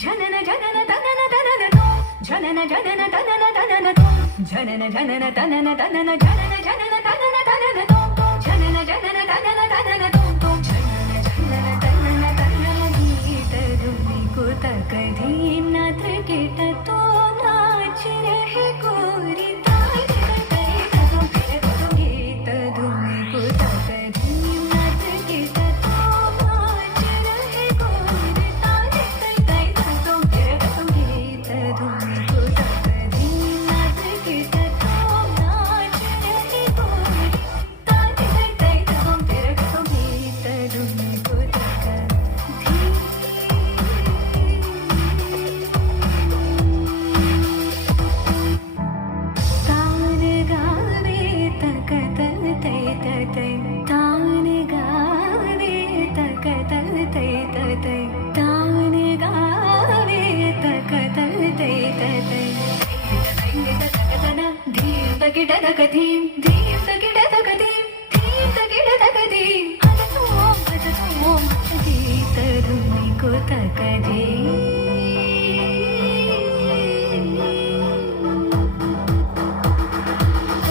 जनन जनन तनन तनन जनन जनन तनन तनन जनन जनन तनन तनन जनन जनन तनन तनन जनन जनन तनन तनन जनन जनन तनन तनन गीतरुनि कुतकधी नाथ केट तो नाच रहे गोरी ताज गई तुम फिर तुम गीतरुनि कुतकधी नाच केट तो नाच रहे गोरी ताज गई तुम फिर तुम गीतरुनि कुतकधी नाच केट तो नाच रहे गोरी ताज गई तुम फिर तुम गीतरुनि धीम धीम तगिडतगधीम धीम तगिडतगधीम हदतो गीतरुनि कुतकधी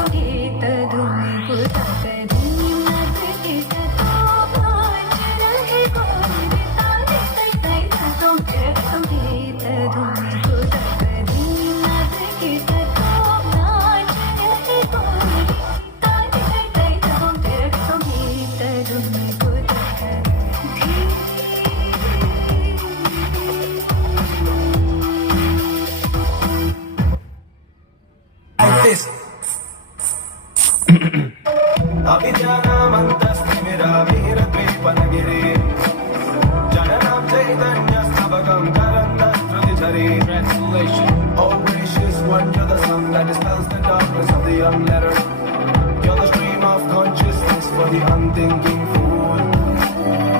गीतरुनि कुतकधी नाच केट तो नाच रहे गोरी ताज गई तुम फिर तुम गीतरुनि कुतकधी नाच केट तो नाच रहे गोरी ताज गई तुम फिर तुम गीतरुनि कुतकधी like this. अभिज्ञानमन्तस्तिमिरामिहिरद्वीपनगिरे जननां चैतन्यस्तबकं तरङ्गश्रुतिझरे. Translation. Oh gracious one, you're the sun that dispels the darkness of the unlettered. You're the stream of consciousness for the unthinking fool.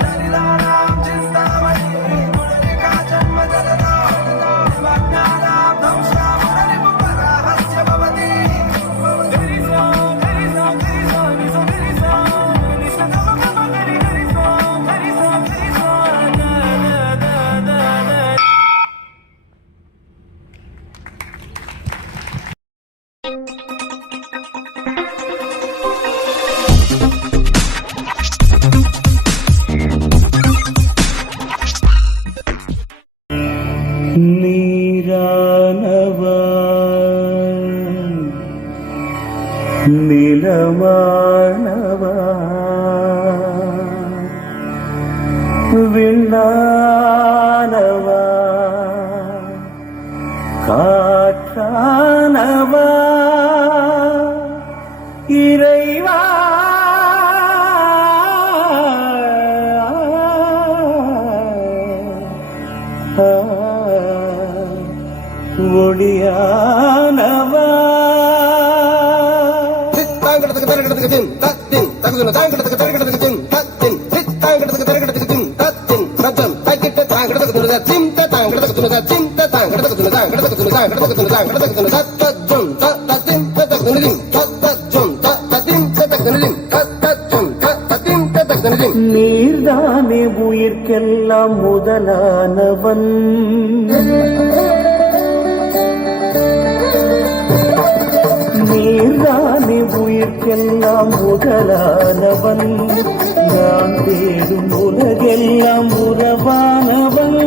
Naridaram chintamani, gudalika janmadadada, svajnanam dhamshamuraripuparahasya bhavati. There is one, there is one, there is one, there is one, Nishnagama there is one, there is one, there is one, da da da da. நீரானவா நிலமானவா விண்ணானவா காற்றானவா இறைவா ஒளியானவா நீர்தானே உயிர்க்கெல்லாம் முதலானவன் நீர்தானே உயிர்க்கெல்லாம் முதலானவன் நான் தேடும் உலகெல்லாம் உறவானவன்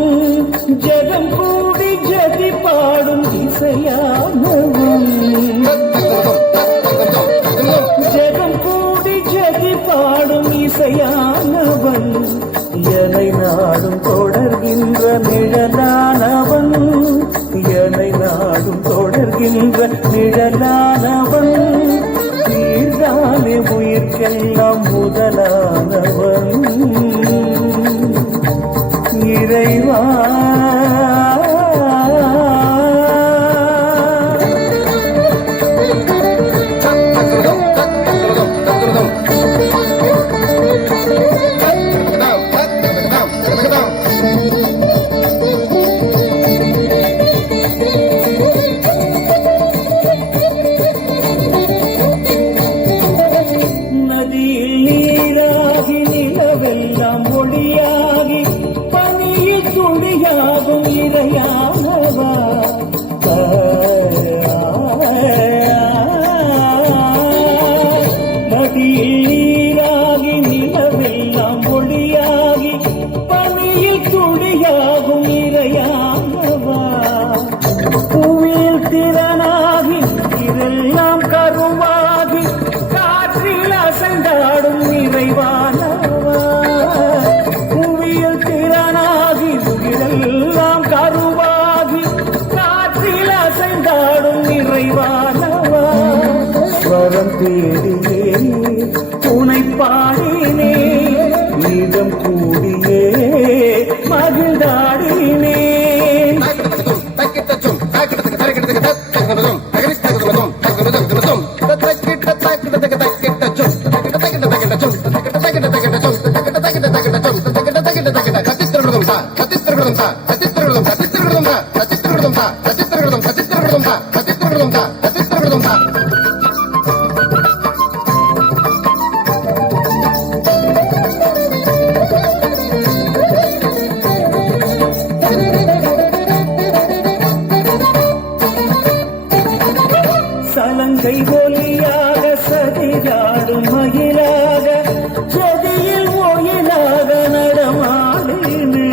ஜெகம் கூடி ஜதி பாடும் இசையானவன் ஜெகம் கூடி ஜதி பாடும் இசையானவன் என்னை நாடும் தொடர்கின்ற நிழலானவன் என்னை நாடும் தொடர்கின்ற நிழலானவன் நீர்தானே உயிர்க்கெல்லாம் முதலானவன் இறைவா நதியில் நீராகி நிலவெல்லாம் ஒளியாகி பனியில் துளியாகும் இறையா தேடியே உனை பாடினே நீதம் கூடியே மகிழ்ந்தாடினே சலங்கை ஒலியாக சதிராடும் மயிலாக சதியில் ஒயிலாக நடமாடினே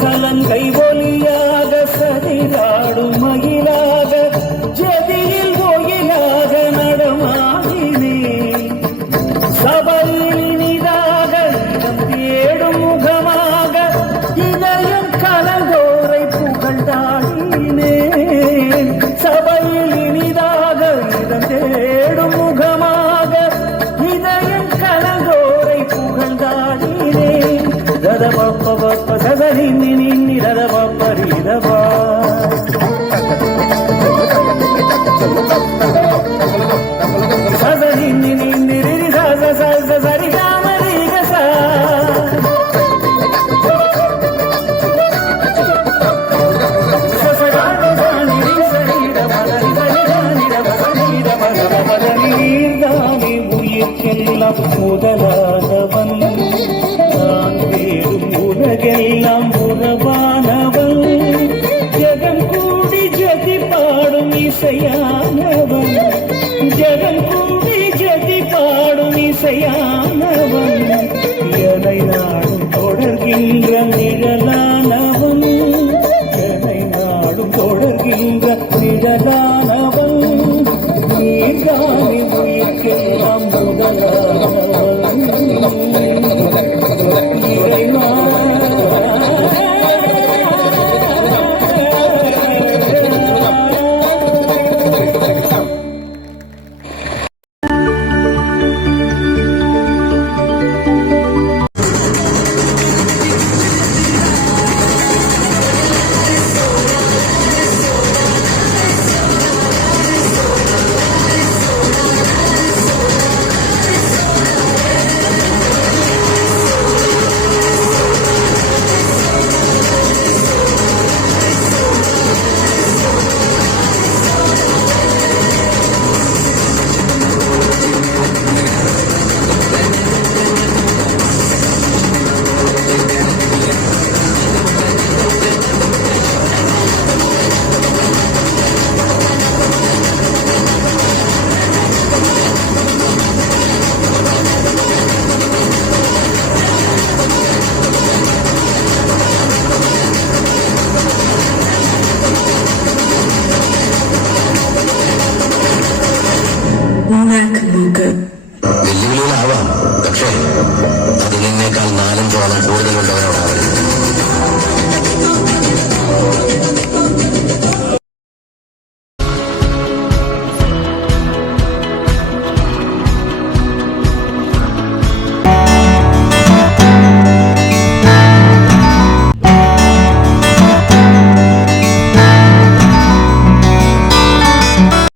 சலங்கை ஒலியாக சதிராடும் மயிலாக ஜதியில் ஒயிலாக நடமாடினே சபையில் இனிதாக இடம் தேடும் முகமாக இதயம் கலங்கோரை புகழ்ந்தாடினே சபையில் இனிதாக இடம் தேடும் முகமாக இதயம் கலங்கோரை புகழ்ந்தாடினே ததபப்ப சதனி நின்னி ததபப்பரிதவா சதனி நின்னி சத சத சரி காமரிகசா நீர்தானே உயிர்க்கெல்லாம் முதலானவன் நான் வேறும் உலகெல்லாம் உறவானவன் ஜெகம் கூடி ஜதி பாடும் இசையானவன் ஜெகம் கூடி ஜதி பாடும் இசையானவன்